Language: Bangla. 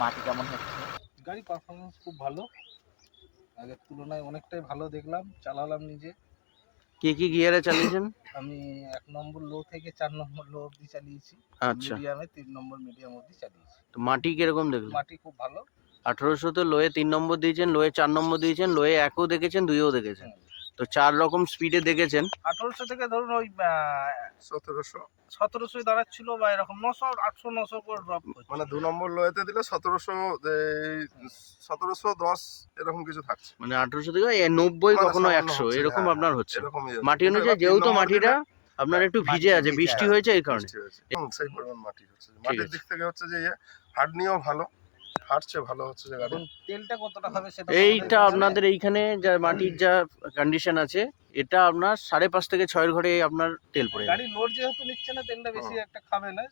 মাটি কেমন হচ্ছে? গাড়ি পারফরমেন্স খুব ভালো, আগের তুলনায় অনেকটাই ভালো দেখলাম, চালালাম নিজে। কি কি গিয়ারে চালিয়েছেন? আমি 1 নম্বর লো থেকে 4 নম্বর লো অবধি চালিয়েছি, আচ্ছা, মিডিয়ামে 3 নম্বর মিডিয়াম অবধি চালিয়েছি। তো মাটি কিরকম দেখলেন? মাটি খুব ভালো। 1800 তো লোয়ে 3 নম্বর দিয়েছেন, লোয়ে 4 নম্বর দিয়েছেন, লোয়ে 1ও দেখেছেন, 2ও দেখেছেন, তো 4 রকম স্পিডে দেখেছেন। 1800 থেকে ধরুন ওই 1700 দাঁড়াচ্ছিল বা এরকম 900 800 900 করে ড্রপ হচ্ছে, মানে 2 নম্বর লোয়েতে দিলে 1710 এরকম কিছু থাকছে, মানে 1800 থেকে 90 মানে কখনো সামান্য 100 হচ্ছে, এরকম হ্যাঁ, আপনার হচ্ছে এরকমই আছে। মাটি কিন্তু অনুযায়ী। এবার 3 যেহেতু নম্বর মাটিটা দিলে আপনার একটু ভিজে আছে, বৃষ্টি হয়েছে এই কারণে। বৃষ্টি হয়েছে, সেই পরিমাণ মাটি হচ্ছে। মাটির আছে। দিক থেকে হচ্ছে যে হার্ড নিয়েও ভালো, হাঁটছে ভালো হচ্ছে যে গাড়ি। এখন তেলটা কতটা হবে সেটা এইটা আপনাদের এইখানে যা মাটির যা কন্ডিশন আছে, এটা আপনার 5.5 থেকে 6 ঘরে আপনার তেল পড়ে যাবে। গাড়ি লোড যেহেতু নিচ্ছে না, তেলটা বেশি একটা খাবে না।